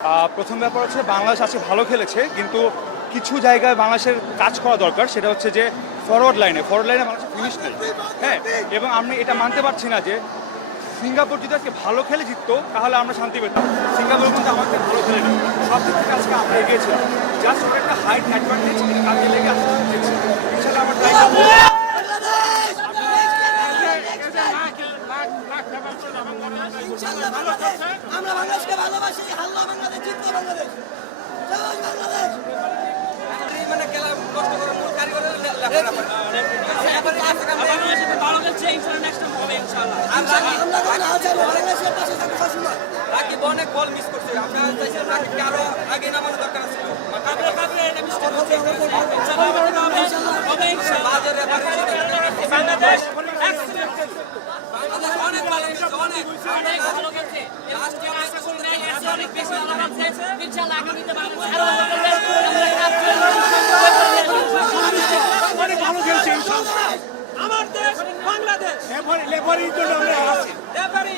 প্রথম ব্যাপার হচ্ছে বাংলাদেশ আজকে ভালো খেলেছে, কিন্তু কিছু জায়গায় বাংলাদেশের কাজ করা দরকার। সেটা হচ্ছে যে ফরওয়ার্ড লাইনে বাংলাদেশের ফিনিশ নেই। হ্যাঁ, এবং আমি এটা মানতে পারছি না যে সিঙ্গাপুর যদি আজকে ভালো খেলে জিততো তাহলে আমরা শান্তি পেতাম। সিঙ্গাপুর কিন্তু আমাদের ভালো খেলে না, সব দিক থেকে আজকে আমরা এগিয়েছিলাম। জাস্ট ওটা একটা হাইট অ্যাডভান্টেজ কাজে লেগে আসতে জিতেছি। ইনশাল্লাহ আমরা ট্রাই করবো। আমরা বাংলাদেশকে ভালোবাসি। হাল্লা বাংলাদেশ, জিততো বাংলাদেশ, জয় বাংলাদেশ। মানে খেলা কষ্ট করে মূল কারিগর রাকিব অনেক বল মিস করছে। আমরা চাইছিলাম রাকিবকে আরো আগে নামানো দরকার ছিল। বাংলাদেশ অনেক ভালো খেলছে, অনেক ভালো খেলছে। অনেক বেশি ভালো খেলছে। ইনশাআল্লাহ আগামীতে বাংলাদেশ আরো অনেক ভালো খেলছে ইনশাআল্লাহ। আমার দেশ বাংলাদেশ। রেফারি জন্য আমরা আছি। রেফারি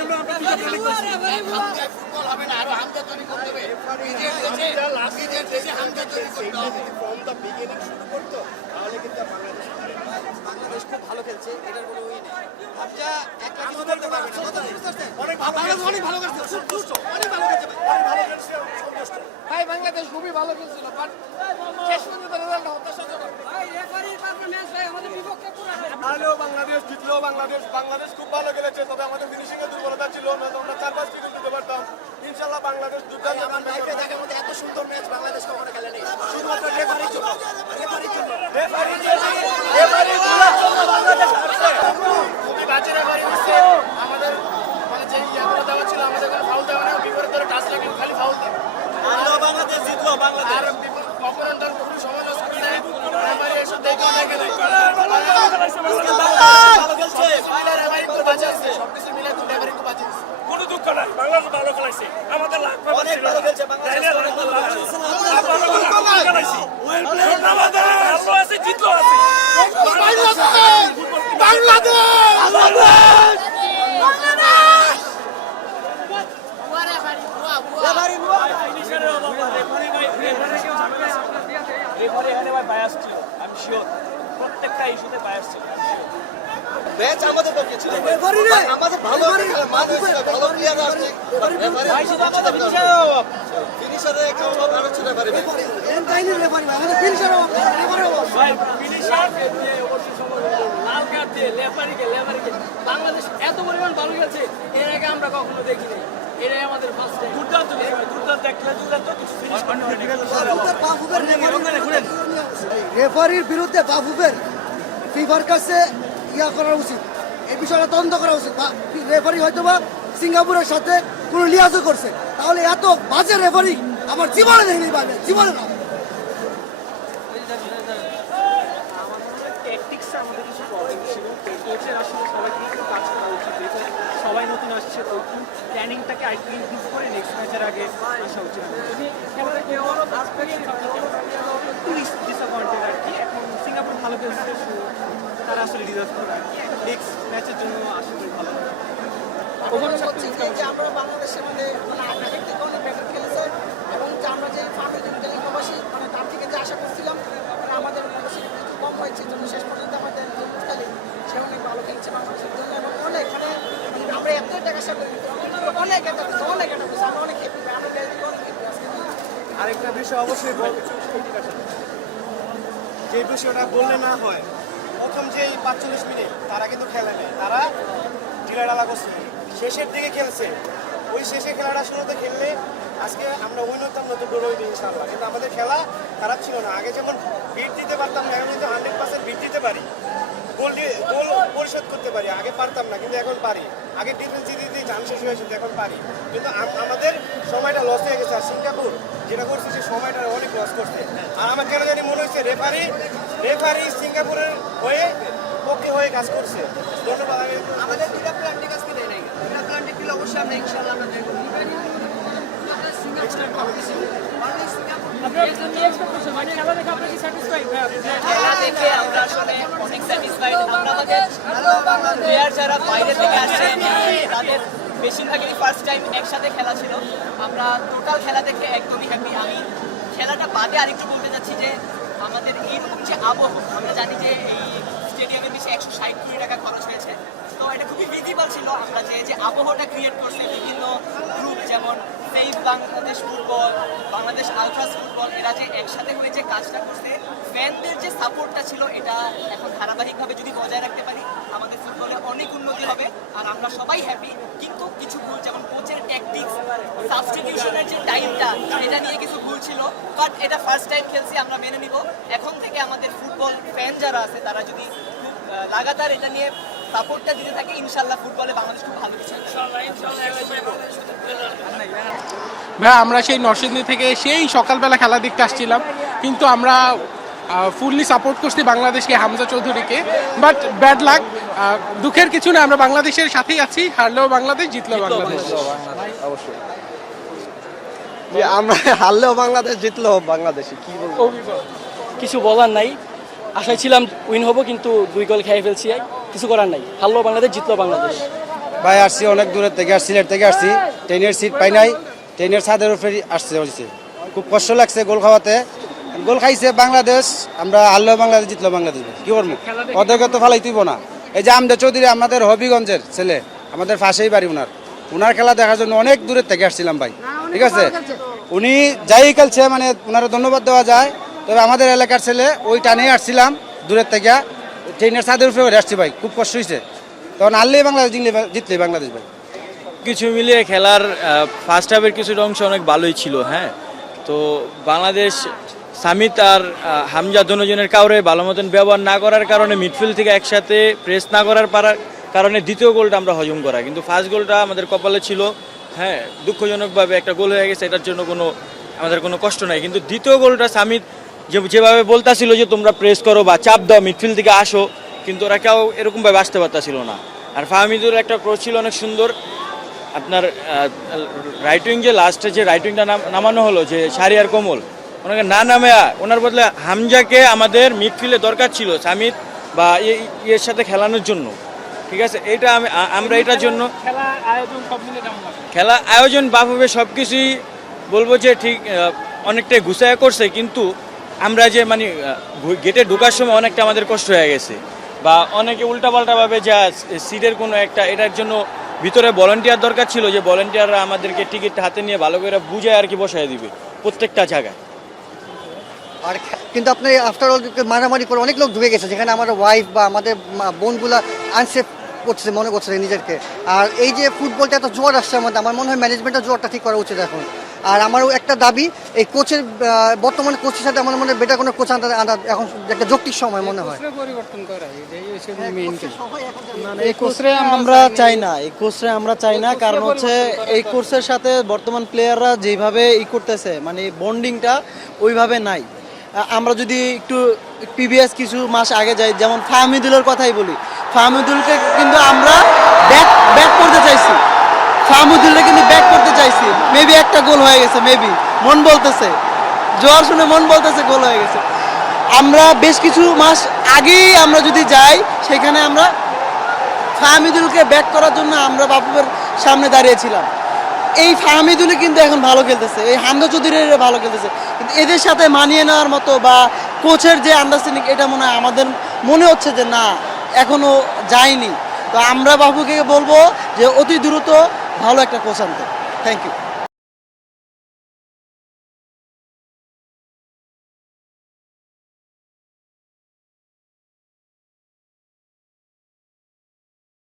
জন্য আমরা টিকে করছি। ফুটবল হবে না, আরো হামজা তৈরি করতে হবে। নিজের দেশে হামজা তৈরি করতে হবে। ফ্রম দ্য বিগিনিং শুরু করতে তাহলে কিন্তু বাংলাদেশ খুব ভালো খেলছে, এটার কোনো ওই নেই। হামজা একটা কিছু করতে পারবে না। অনেক ভালো খেলছে, অনেক ভালো খেলছে, সন্তুষ্ট, অনেক ভালো খেলছে, অনেক ভালো খেলছে, সন্তুষ্ট। ভাই বাংলাদেশ খুবই ভালো খেলছিল, বাট শেষ পর্যন্ত রেজাল্ট হতাশাজনক। ভাই রেফারির পারফরম্যান্স ভাই আমাদের বিপক্ষে পুরো হারলেও বাংলাদেশ, জিতলেও বাংলাদেশ খুব ভালো খেলেছে। তবে আমাদের ফিনিশিং এর দুর্বলতা ছিল, নয়তো আমরা 4-5 উইকেট দিতে পারতাম। ইনশাআল্লাহ বাংলাদেশ দুর্দান্ত। আমার লাইফে দেখার মধ্যে এত সুন্দর ম্যাচ বাংলাদেশ কখনো খেলে নেই। শুধুমাত্র রেফারির জন্য বাংলাদেশ হারছে। খুবই বাজে রেফারি হচ্ছে। আমাদের মানে যে ইয়াগুলো দেওয়া ছিল, আমাদের কোনো ফাউল দেওয়া না, বিপরীত দলে টাচ লাগে, খালি ফাউল দেয়। হারলেও বাংলাদেশ, জিতলেও বাংলাদেশ। আর অপরাধ খুবই সমালোচনা করে রেফারি এসব দেখে দেখে নাই। ভালো খেলছে। রেফারি একটু বাজে আছে, সবকিছু মিলে তো রেফারি একটু বাজে আছে। কোনো দুঃখ নাই, বাংলাদেশ ভালো খেলাইছে। আমাদের লাখ অনেক ভালো খেলছে বাংলাদেশ, অনেক ভালো খেলছে। ভালো আছে, জিতলো আছে। রেফারি নোয়া। রেফারি এখানে ভাই বায়াস ছিল, আমি শিওর। প্রত্যেকটা ইস্যুতে বায়াস ছিল। ম্যাচ আমাদের পক্ষে ছিল। রেফারি রে আমাদের ভালো মানুষ, ভালো প্লেয়ার আছে। রেফারি শুধু আমাদের ফিনিশারে একটা ভালো ছিল। রেফারি এন কাইনি রেফারি আমাদের ফিনিশার রেফারি ভাই ফিনিশার যে অবশ্যই সময় লাল কার্ড দিয়ে লেফারিকে বাংলাদেশ এত পরিমাণ ভালো গেছে, এর আগে আমরা কখনো দেখিনি। এটাই আমাদের ফার্স্ট টাইম। দুর্দান্ত কিছু ফিনিশ রেফারির বিরুদ্ধে বাফুফের ফিফার কাছে ইয়া করা উচিত, এই বিষয়টা তদন্ত করা উচিত। রেফারি হয়তো বা সিঙ্গাপুরের সাথে কোনো লিয়াজও করছে, তাহলে এত বাজে রেফারি আমার জীবনে দেখিনি, পাবে জীবনে না। ট্যাকটিক্সে আমাদের কিছু প্রবলেম ছিল। কোচের আসলে সবাইকে একটু কাজ করা উচিত। সবাই নতুন আসছে, তো প্ল্যানিংটাকে আরেকটু ইমপ্রুভ করে নেক্সট ম্যাচের আগে আসা উচিত। যদি খেলাটা কেউ একটু ডিসঅ্যাপয়েন্টেড আর কি। এখন সিঙ্গাপুর ভালো খেলছে, তারা আসলে ডিজার্ভ করে আর কি। নেক্সট ম্যাচের জন্য আসলে ভালো হবে। আমরা বাংলাদেশের মধ্যে আগের থেকে অনেক বেটার খেলেছে, এবং আমরা যে ফার্মে যে প্রবাসী তার থেকে যে আশা করছিলাম, আমাদের বাংলাদেশের একটু কম হয়েছে। জন্য শেষ পর্যন্ত আমাদের যে মুস্তালিম, সে অনেক ভালো খেলছে বাংলাদেশের জন্য, এবং অনেক এখানে আমরা এত টাকা সাথে অনেক এটা আমরা অনেক হ্যাপি, আমরা অনেক হ্যাপি আজকে। আরেকটা বিষয় অবশ্যই যে বিষয়টা বললে না হয়, প্রথম যে 45 মিনিট তারা কিন্তু খেলে নেই, তারা ঢিলাঢালা করছে, শেষের দিকে খেলছে। ওই শেষে খেলাটা শুরুতে খেললে আজকে আমরা উইন হতাম, নতুন করে হইতো ইনশাআল্লাহ। কিন্তু আমাদের খেলা খারাপ ছিল না। আগে যেমন বিট দিতে পারতাম না, এখন কিন্তু 100% বিট দিতে পারি, গোল পরিশোধ করতে পারি। আগে পারতাম না, কিন্তু এখন পারি। আগে ডিফেন্স দিতে জান শেষ হয়েছে, এখন পারি। কিন্তু আমাদের সময়টা লস হয়ে গেছে। আর সিঙ্গাপুর যেটা করছে, সে সময়টা অনেক লস করছে। আর আমার কেন জানি মনে হচ্ছে রেফারি সিঙ্গাপুরের পক্ষে হয়ে কাজ করছে। ধন্যবাদ। আমাদের দুটা প্ল্যান্টিক আজকে দেয় নাই, দুটা প্ল্যান্টিক দিলে অবশ্যই আমরা ইনশাআল্লাহ আমরা দেখব। খেলা দেখে আমরা আসলে অনেক স্যাটিসফাইড। আমরা আমাদের প্লেয়ার যারা বাইরে থেকে আসছেন তাদের বেশিরভাগেরই ফার্স্ট টাইম একসাথে খেলা ছিল। আমরা টোটাল খেলা দেখে একদমই হ্যাপি। আমি খেলাটা বাদে আরেকটু বলতে চাচ্ছি যে আমাদের এইরকম যে আবহ, আমরা জানি যে এই স্টেডিয়ামের পিছিয়ে 160 কোটি টাকা খরচ হয়েছে, তো এটা খুবই ভিজিবল ছিল। আমরা যে আবহটা ক্রিয়েট করছে বিভিন্ন গ্রুপ, যেমন save Bangladesh football, Bangladesh আলট্রাস football, এরা যে একসাথে হয়ে যে কাজটা করছে, ফ্যানদের যে সাপোর্টটা ছিল, এটা এখন ধারাবাহিকভাবে যদি বজায় রাখতে পারি আমাদের ফুটবলে অনেক উন্নতি হবে। আর আমরা সবাই হ্যাপি, কিন্তু কিছু ভুল, যেমন কোচের ট্যাকটিক্স, সাবস্টিটিউশনের যে টাইমটা, এটা নিয়ে কিছু ভুল ছিল। বাট এটা ফার্স্ট টাইম খেলছি, আমরা মেনে নিব। এখন থেকে আমাদের ফুটবল ফ্যান যারা আছে তারা যদি খুব লাগাতার এটা নিয়ে সাপোর্টটা দিতে থাকে, ইনশাল্লাহ ফুটবলে বাংলাদেশ খুব ভালো কিছু হবে। ভাই আমরা সেই নরসিংদী থেকে সেই সকালবেলা খেলা দেখতে আসছিলাম, কিন্তু আমরা ফুললি সাপোর্ট করছি বাংলাদেশকে, হামজা চৌধুরীকে। বাট ব্যাড লাক, দুঃখের কিছু না, আমরা বাংলাদেশের সাথেই আছি। হারলেও বাংলাদেশ, জিতলেও বাংলাদেশ। অবশ্যই আমরা হারলেও বাংলাদেশ, জিতলেও বাংলাদেশি, কি বলবো? কিছু বলার নাই, আশায় ছিলাম উইন হবো, কিন্তু 2 গোল খেয়ে ফেলছি। কিছু করার নাই, হারলেও বাংলাদেশ, জিতলেও বাংলাদেশ। ভাই আসছি অনেক দূরের থেকে, সিলেট থেকে আসছি, ট্রেনের সিট পাই নাই, ট্রেনের ছাদের উপরে আসছে। খুব কষ্ট লাগছে গোল খাওয়াতে। গোল খাইছে বাংলাদেশ, আমরা হারলেও বাংলাদেশ, জিতলেও বাংলাদেশ। কি করবো, ওদেরকে তো ফালাই তুইব না। এই যে আমজা চৌধুরী আমাদের হবিগঞ্জের ছেলে, আমাদের পাশেই বাড়ি ওনার খেলা দেখার জন্য অনেক দূরের থেকে আসছিলাম ভাই। ঠিক আছে, উনি যাই খেলছে, মানে ওনারা ধন্যবাদ দেওয়া যায়। তবে আমাদের এলাকার ছেলে, ওই টানে আসছিলাম দূরের থেকে, ট্রেনের ছাদের উপরে আসছি ভাই, খুব কষ্ট হয়েছে। তখন হারলেই বাংলাদেশ, জিতলেই বাংলাদেশ ভাই। কিছু মিলিয়ে খেলার ফার্স্ট হাফের কিছুটা অংশ অনেক ভালোই ছিল। হ্যাঁ, তো বাংলাদেশ সামিত আর হামজা দুজনের কাউরে ভালো মতন ব্যবহার না করার কারণে, মিডফিল্ড থেকে একসাথে প্রেস না করার কারণে দ্বিতীয় গোলটা আমরা হজম করা, কিন্তু ফার্স্ট গোলটা আমাদের কপালে ছিল। হ্যাঁ, দুঃখজনকভাবে একটা গোল হয়ে গেছে, এটার জন্য আমাদের কোনো কষ্ট নাই। কিন্তু দ্বিতীয় গোলটা সামিত যেভাবে বলতাছিল যে তোমরা প্রেস করো বা চাপ দাও, মিডফিল্ড থেকে আসো, কিন্তু ওরা কেউ এরকমভাবে আসতে পারতাছিল না। আর ফাহমিদুর একটা ক্রস ছিল অনেক সুন্দর। আপনার রাইট উইং যে লাস্টে যে রাইট উইংটা নামানো হলো, যে শাহরিয়ার কোমল, ওনাকে না নামে ওনার বদলে হামজাকে আমাদের মিডফিল্ডে দরকার ছিল সামিত বা ইয়ের সাথে খেলানোর জন্য। ঠিক আছে, এইটা আমরা এটার জন্য খেলা আয়োজন বাফুফে সব কিছুই বলবো যে ঠিক অনেকটাই গুছায়া করছে, কিন্তু আমরা যে মানে গেটে ঢোকার সময় অনেকটা আমাদের কষ্ট হয়ে গেছে, বা অনেকে উল্টাপাল্টাভাবে যা সিটের কোনো একটা, এটার জন্য ভিতরে ভলান্টিয়ার দরকার ছিল, যে ভলান্টিয়াররা আমাদেরকে টিকিট হাতে নিয়ে ভালো করে বুঝায় আর কি বসায় দিবে প্রত্যেকটা জায়গায়। আর কিন্তু আপনি আফটার অল মারামারি করে অনেক লোক ঢুকে গেছে, যেখানে আমার ওয়াইফ বা আমাদের বোনগুলা আনসেফ করছে, মনে করছে নিজেদেরকে। আর এই যে ফুটবলটা এত জোয়ার আসছে আমাদের, আমার মনে হয় ম্যানেজমেন্টের জোয়ারটা ঠিক করা উচিত এখন। আর আমারও একটা দাবি, এই কোচের বর্তমানে কোচের সাথে আমার মনে হয় বেটার কোনো কোচ আনা এখন একটা যৌক্তিক সময় মনে হয়। পরিবর্তন করা এই কোচরে আমরা চাই না, কারণ হচ্ছে এই কোর্সের সাথে বর্তমান প্লেয়াররা যেভাবে করতেছে, মানে বন্ডিংটা ওইভাবে নাই। আমরা যদি একটু প্রিভিয়াস কিছু মাস আগে যাই, যেমন ফাহমিদুলের কথাই বলি, ফাহমিদুলকে কিন্তু আমরা ব্যাক করতে চাইছি, মেবি একটা গোল হয়ে গেছে, মেবি মন বলতেছে, জোয়ার শুনে মন বলতেছে গোল হয়ে গেছে। আমরা বেশ কিছু মাস আগেই আমরা যদি যাই, সেখানে আমরা ফাহমিদুলকে ব্যাক করার জন্য আমরা বাপুবের সামনে দাঁড়িয়েছিলাম। এই ফাহমিদুলই কিন্তু এখন ভালো খেলতেছে, এই হামজা চৌধুরী ভালো খেলতেছে, কিন্তু এদের সাথে মানিয়ে নেওয়ার মতো বা কোচের যে আন্ডারস্ট্যান্ডিং, এটা মনে হয় আমাদের মনে হচ্ছে যে না, এখনো যায়নি। তো আমরা বাপুকে বলবো যে অতি দ্রুত ভালো একটা কোচ আনতে। Thank you.